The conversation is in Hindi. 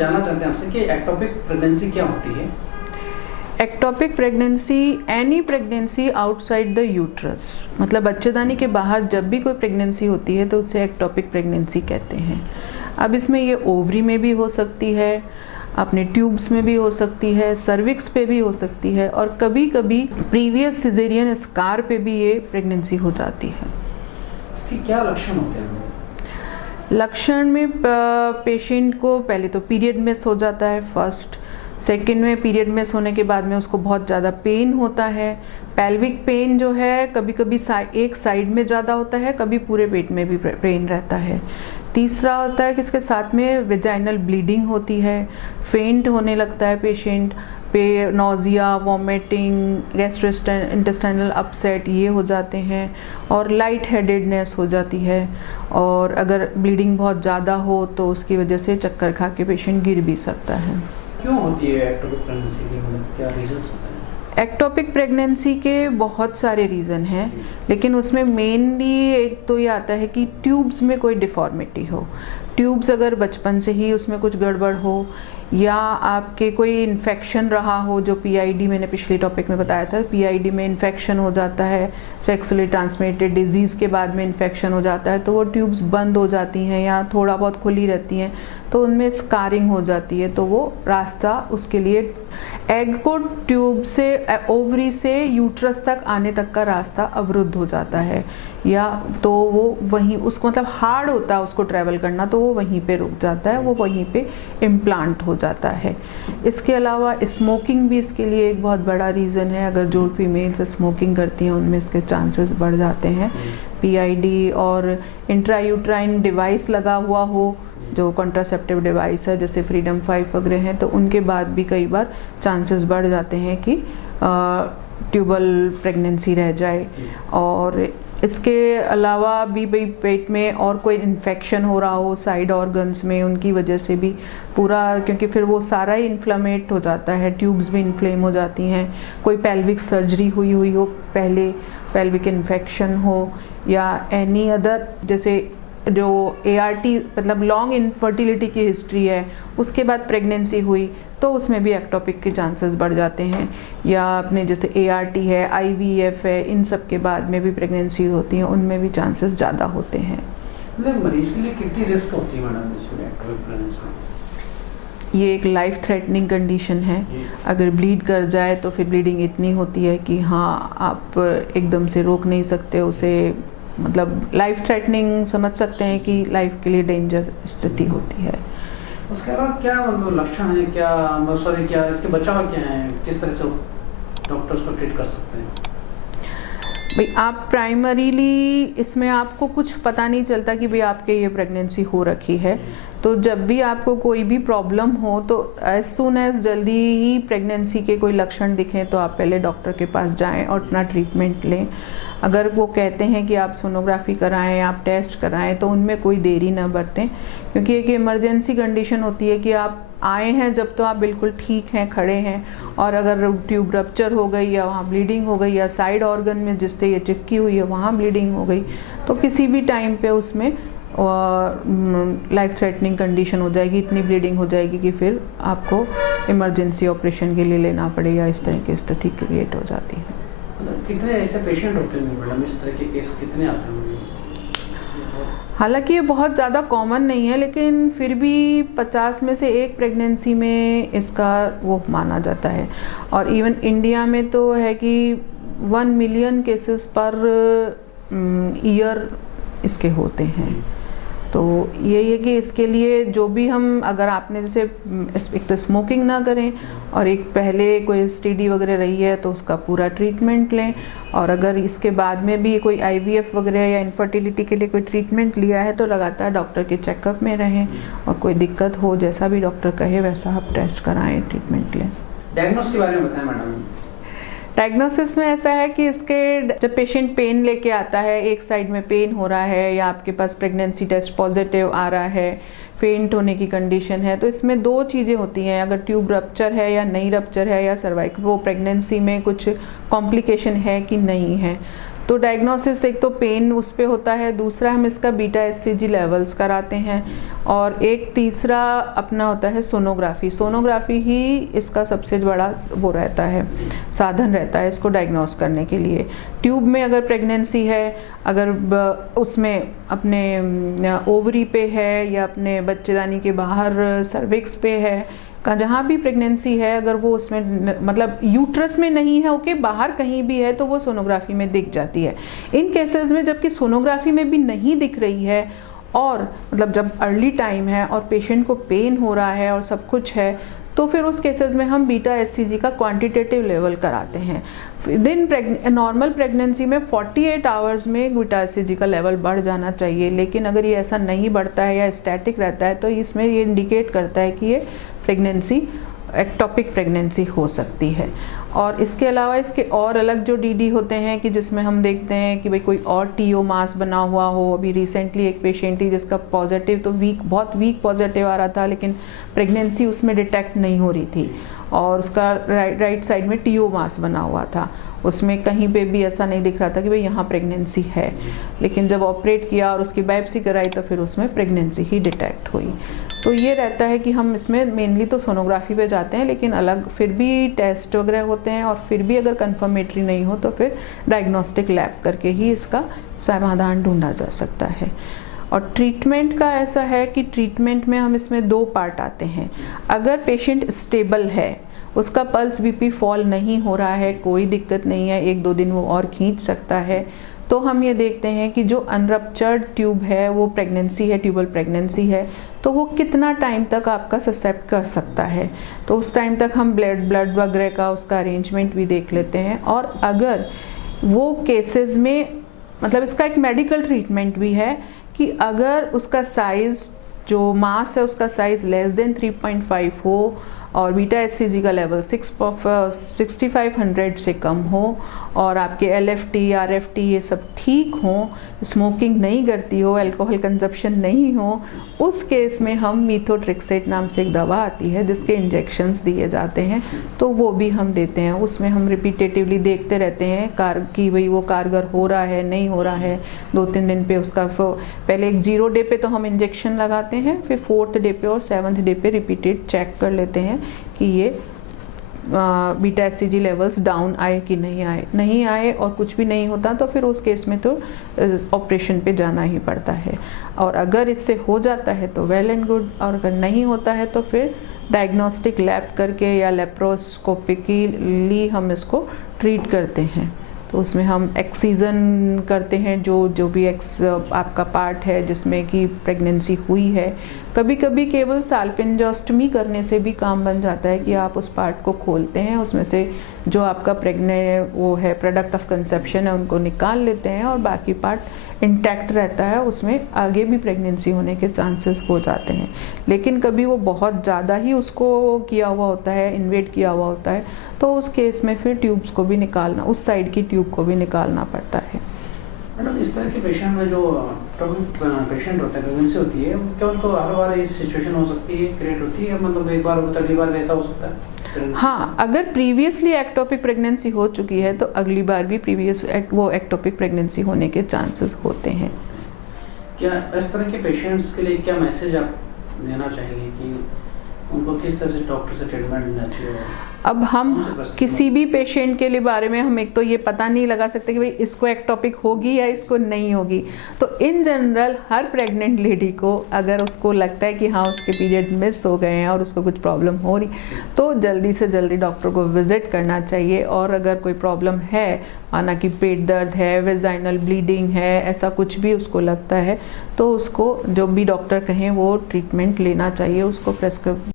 जानना चाहते हैं आपसे कि एक्टोपिक प्रेगनेंसी क्या होती है? Ectopic pregnancy any pregnancy outside the uterus, मतलब बच्चेदानी के बाहर जब भी कोई प्रेगनेंसी होती है तो उसे एक्टोपिक प्रेगनेंसी कहते हैं। अब इसमें ये ओवरी में भी हो सकती है, अपने ट्यूब्स में भी हो सकती है, सर्विक्स पे भी हो सकती है, और कभी कभी प्रीवियस सिजेरियन स्कार पे भी ये प्रेगनेंसी हो जाती है। इसके क्या लक्षण होते हैं? लक्षण में पेशेंट को पहले तो पीरियड मिस हो जाता है फर्स्ट, सेकेंड में पीरियड मिस होने के बाद में उसको बहुत ज़्यादा पेन होता है। पेल्विक पेन जो है कभी कभी एक साइड में ज़्यादा होता है, कभी पूरे पेट में भी पेन रहता है। तीसरा होता है कि इसके साथ में वेजाइनल ब्लीडिंग होती है, फेंट होने लगता है पेशेंट पे, नोजिया, वॉमिटिंग, गैस्ट्रोइंटेस्टाइनल अपसेट ये हो जाते हैं, और लाइट हेडेडनेस हो जाती है, और अगर ब्लीडिंग बहुत ज़्यादा हो तो उसकी वजह से चक्कर खा के पेशेंट गिर भी सकता है। क्यों होती है एक्टोपिक प्रेगनेंसी की, मतलब क्या रीजंस होते हैं? एक्टोपिक प्रेगनेंसी के बहुत सारे रीज़न हैं, लेकिन उसमें मेनली एक तो ये आता है कि ट्यूब्स में कोई डिफॉर्मिटी हो। ट्यूब्स अगर बचपन से ही उसमें कुछ गड़बड़ हो, या आपके कोई इन्फेक्शन रहा हो, जो पीआईडी मैंने पिछले टॉपिक में बताया था, पीआईडी में इन्फेक्शन हो जाता है, सेक्सुअली ट्रांसमिटेड डिजीज़ के बाद में इन्फेक्शन हो जाता है, तो वो ट्यूब्स बंद हो जाती हैं या थोड़ा बहुत खुली रहती हैं, तो उनमें स्कारिंग हो जाती है, तो वो रास्ता उसके लिए एग को ट्यूब से ओवरी से यूट्रस तक आने तक का रास्ता अवरुद्ध हो जाता है, या तो वो वहीं उसको मतलब हार्ड होता है उसको ट्रैवल करना, तो वो वहीं पे रुक जाता है, वो वहीं पे इम्प्लांट हो जाता है। इसके अलावा स्मोकिंग भी इसके लिए एक बहुत बड़ा रीज़न है। अगर जो फीमेल्स स्मोकिंग करती हैं उनमें इसके चांसेस बढ़ जाते हैं। पीआईडी और इंट्रायूट्राइन डिवाइस लगा हुआ हो, जो कॉन्ट्रासेप्टिव डिवाइस है जैसे फ्रीडम 5 वगैरह हैं, तो उनके बाद भी कई बार चांसेस बढ़ जाते हैं कि ट्यूबल प्रेगनेंसी रह जाए। और इसके अलावा भी भाई पेट में और कोई इन्फेक्शन हो रहा हो साइड ऑर्गन्स में, उनकी वजह से भी पूरा, क्योंकि फिर वो सारा ही इन्फ्लेमेट हो जाता है, ट्यूब्स भी इन्फ्लेम हो जाती हैं। कोई पेल्विक सर्जरी हुई हो पहले, पेल्विक इन्फेक्शन हो, या एनी अदर जैसे जो ART मतलब लॉन्ग इनफर्टिलिटी की हिस्ट्री है, उसके बाद प्रेगनेंसी हुई तो उसमें भी एक्टोपिक के चांसेस बढ़ जाते हैं। या अपने जैसे ART है, IVF है, इन सब के बाद में भी प्रेगनेंसी होती है, उनमें भी चांसेस ज़्यादा होते हैं। मतलब मरीज के लिए कितनी रिस्क होती है मैडम इसमें एक्टोपिक प्रेगनेंसी? ये एक लाइफ थ्रेटनिंग कंडीशन है। अगर ब्लीड कर जाए तो फिर ब्लीडिंग इतनी होती है कि हाँ, आप एकदम से रोक नहीं सकते उसे, मतलब लाइफ थ्रेटनिंग समझ सकते हैं कि लाइफ के लिए डेंजर स्थिति होती है। उसके अलावा क्या मतलब लक्षण है, क्या इसके बचाव क्या है, किस तरह से डॉक्टर्स को ट्रीट कर सकते हैं? भाई आप प्राइमरीली इसमें आपको कुछ पता नहीं चलता कि भाई आपके ये प्रेगनेंसी हो रखी है, तो जब भी आपको कोई भी प्रॉब्लम हो तो एज सुन एज जल्दी ही प्रेगनेंसी के कोई लक्षण दिखें तो आप पहले डॉक्टर के पास जाएं और अपना ट्रीटमेंट लें। अगर वो कहते हैं कि आप सोनोग्राफी कराएं, आप टेस्ट कराएं, तो उनमें कोई देरी ना बरतें, क्योंकि एक इमरजेंसी कंडीशन होती है कि आप आए हैं जब तो आप बिल्कुल ठीक हैं, खड़े हैं, और अगर ट्यूब रप्चर हो गई या वहाँ ब्लीडिंग हो गई या साइड ऑर्गन में जिससे ये चिपकी हुई है वहाँ ब्लीडिंग हो गई, तो किसी भी टाइम पे उसमें लाइफ थ्रेटनिंग कंडीशन हो जाएगी, इतनी ब्लीडिंग हो जाएगी कि फिर आपको इमरजेंसी ऑपरेशन के लिए लेना पड़ेगा, इस तरह की स्थिति क्रिएट हो जाती है। कितने ऐसे पेशेंट होते हैं मैडम, इस तरह के केस कितने आते हैं? हालांकि ये बहुत ज़्यादा कॉमन नहीं है, लेकिन फिर भी 50 में से एक प्रेगनेंसी में इसका वो माना जाता है। और इवन इंडिया में तो है कि 1 मिलियन केसेस पर ईयर इसके होते हैं। तो यही है कि इसके लिए जो भी हम, अगर आपने जैसे एक तो स्मोकिंग ना करें, और एक पहले कोई STD वगैरह रही है तो उसका पूरा ट्रीटमेंट लें, और अगर इसके बाद में भी कोई IVF वगैरह या इनफर्टिलिटी के लिए कोई ट्रीटमेंट लिया है तो लगातार डॉक्टर के चेकअप में रहें, और कोई दिक्कत हो जैसा भी डॉक्टर कहे वैसा आप टेस्ट कराएं, ट्रीटमेंट लें। डायग्नोसिस के बारे में बताएं मैडम। डायग्नोसिस में ऐसा है कि इसके जब पेशेंट पेन लेके आता है, एक साइड में पेन हो रहा है, या आपके पास प्रेगनेंसी टेस्ट पॉजिटिव आ रहा है, फेंट होने की कंडीशन है, तो इसमें दो चीज़ें होती हैं, अगर ट्यूब रप्चर है या नहीं रप्चर है, या सर्वाइकल वो प्रेगनेंसी में कुछ कॉम्प्लिकेशन है कि नहीं है। तो डायग्नोसिस एक तो पेन उस पे होता है, दूसरा हम इसका बीटा एचसीजी लेवल्स कराते हैं, और एक तीसरा अपना होता है सोनोग्राफी। सोनोग्राफी ही इसका सबसे बड़ा वो रहता है, साधन रहता है इसको डायग्नोस करने के लिए। ट्यूब में अगर प्रेगनेंसी है, अगर उसमें अपने ओवरी पे है या अपने बच्चेदानी के बाहर सर्विक्स पे है, का जहाँ भी प्रेगनेंसी है, अगर वो उसमें मतलब यूट्रस में नहीं है, ओके, बाहर कहीं भी है, तो वो सोनोग्राफी में दिख जाती है। इन केसेस में जबकि सोनोग्राफी में भी नहीं दिख रही है, और मतलब जब अर्ली टाइम है और पेशेंट को पेन हो रहा है और सब कुछ है, तो फिर उस केसेस में हम बीटा एचसीजी का क्वांटिटेटिव लेवल कराते हैं। नॉर्मल प्रेगनेंसी में 48 आवर्स में बीटा एचसीजी का लेवल बढ़ जाना चाहिए, लेकिन अगर ये ऐसा नहीं बढ़ता है या स्टैटिक रहता है, तो इसमें ये इंडिकेट करता है कि ये प्रेगनेंसी एक्टोपिक प्रेगनेंसी हो सकती है। और इसके अलावा इसके और अलग जो डीडी होते हैं कि जिसमें हम देखते हैं कि भाई कोई और टीओ मास बना हुआ हो। अभी रिसेंटली एक पेशेंट थी जिसका पॉजिटिव तो बहुत वीक पॉजिटिव आ रहा था, लेकिन प्रेगनेंसी उसमें डिटेक्ट नहीं हो रही थी, और उसका राइट साइड में टीओ मास बना हुआ था, उसमें कहीं पे भी ऐसा नहीं दिख रहा था कि भाई यहाँ प्रेगनेंसी है, लेकिन जब ऑपरेट किया और उसकी बायोप्सी कराई तो फिर उसमें प्रेगनेंसी ही डिटेक्ट हुई। तो ये रहता है कि हम इसमें मेनली तो सोनोग्राफी पे जाते हैं, लेकिन अलग फिर भी टेस्ट वगैरह होते हैं, और फिर भी अगर कंफर्मेटरी नहीं हो तो फिर डायग्नोस्टिक लैब करके ही इसका समाधान ढूंढा जा सकता है। और ट्रीटमेंट का ऐसा है कि ट्रीटमेंट में हम इसमें दो पार्ट आते हैं। अगर पेशेंट स्टेबल है, उसका पल्स बीपी फॉल नहीं हो रहा है, कोई दिक्कत नहीं है, 1-2 दिन वो और खींच सकता है, तो हम ये देखते हैं कि जो अनरप्चर्ड ट्यूब है वो प्रेगनेंसी है, ट्यूबल प्रेगनेंसी है, तो वो कितना टाइम तक आपका ससेप्ट कर सकता है। तो उस टाइम तक हम ब्लड वगैरह का उसका अरेंजमेंट भी देख लेते हैं। और अगर वो केसेस में मतलब इसका एक मेडिकल ट्रीटमेंट भी है कि अगर उसका साइज जो मास है उसका साइज लेस देन 3.5 हो और बीटा एचसीजी का लेवल 6500 से कम हो और आपके एलएफटी आरएफटी ये सब ठीक हो, स्मोकिंग नहीं करती हो, अल्कोहल कंजप्शन नहीं हो, उस केस में हम मीथोट्रेक्सेट नाम से एक दवा आती है जिसके इंजेक्शंस दिए जाते हैं, तो वो भी हम देते हैं। उसमें हम रिपीटेटिवली देखते रहते हैं कि भाई वो कारगर हो रहा है नहीं हो रहा है। 2-3 दिन पे उसका पहले एक 0 डे पे तो हम इंजेक्शन लगाते हैं, फिर 4th डे पे और 7th डे पे रिपीटेड चेक कर लेते हैं कि ये बीटा एचसीजी लेवल्स डाउन आए कि नहीं आए और कुछ भी नहीं होता तो फिर उस केस में तो ऑपरेशन पे जाना ही पड़ता है। और अगर इससे हो जाता है तो वेल एंड गुड, और अगर नहीं होता है तो फिर डायग्नोस्टिक लैब करके या लेप्रोस्कोपिकली हम इसको ट्रीट करते हैं। तो उसमें हम एक्सीजन करते हैं, जो भी आपका पार्ट है जिसमें कि प्रेगनेंसी हुई है। कभी कभी केवल साल्पिंजोस्टमी करने से भी काम बन जाता है कि आप उस पार्ट को खोलते हैं, उसमें से जो आपका वो है प्रोडक्ट ऑफ कंसेप्शन है उनको निकाल लेते हैं और बाकी पार्ट इंटैक्ट रहता है, उसमें आगे भी प्रेगनेंसी होने के चांसेस हो जाते हैं। लेकिन कभी वो बहुत ज़्यादा ही उसको किया हुआ होता है, इन्वेट किया हुआ होता है, तो उस केस में फिर ट्यूब्स को भी निकालना, उस साइड की ट्यूब को भी निकालना पड़ता है। मैडम, इस तरह के पेशेंट में जो पेशेंट होता है, प्रेगनेंसी होती है, क्या उनको हर बार ये सिचुएशन हो सकती है, क्रिएट होती है, मतलब एक बार होता है अगली बार वैसा हो सकता है? हाँ, अगर प्रीवियसली एक्टोपिक प्रेगनेंसी हो चुकी है तो अगली बार भी वो एक्टोपिक प्रेगनेंसी होने के चांसेस होते हैं। क्या इस तरह के पेशेंट्स के लिए क्या मैसेज आप देना चाहेंगे कि उनको किस तरह से डॉक्टर से ट्रीटमेंट लेना चाहिए? अब हम किसी भी पेशेंट के लिए बारे में हम एक तो ये पता नहीं लगा सकते कि भाई इसको एक्टोपिक होगी या इसको नहीं होगी। तो in general her pregnant lady को अगर उसको लगता है कि हाँ उसके पीरियड मिस हो गए हैं और उसको कुछ प्रॉब्लम हो रही, तो जल्दी से जल्दी डॉक्टर को विजिट करना चाहिए। और अगर कोई प्रॉब्लम है, माना कि पेट दर्द है, वेजाइनल ब्लीडिंग है, ऐसा कुछ भी उसको लगता है, तो उसको जो भी डॉक्टर कहें वो ट्रीटमेंट लेना चाहिए, उसको प्रेस्क्राइब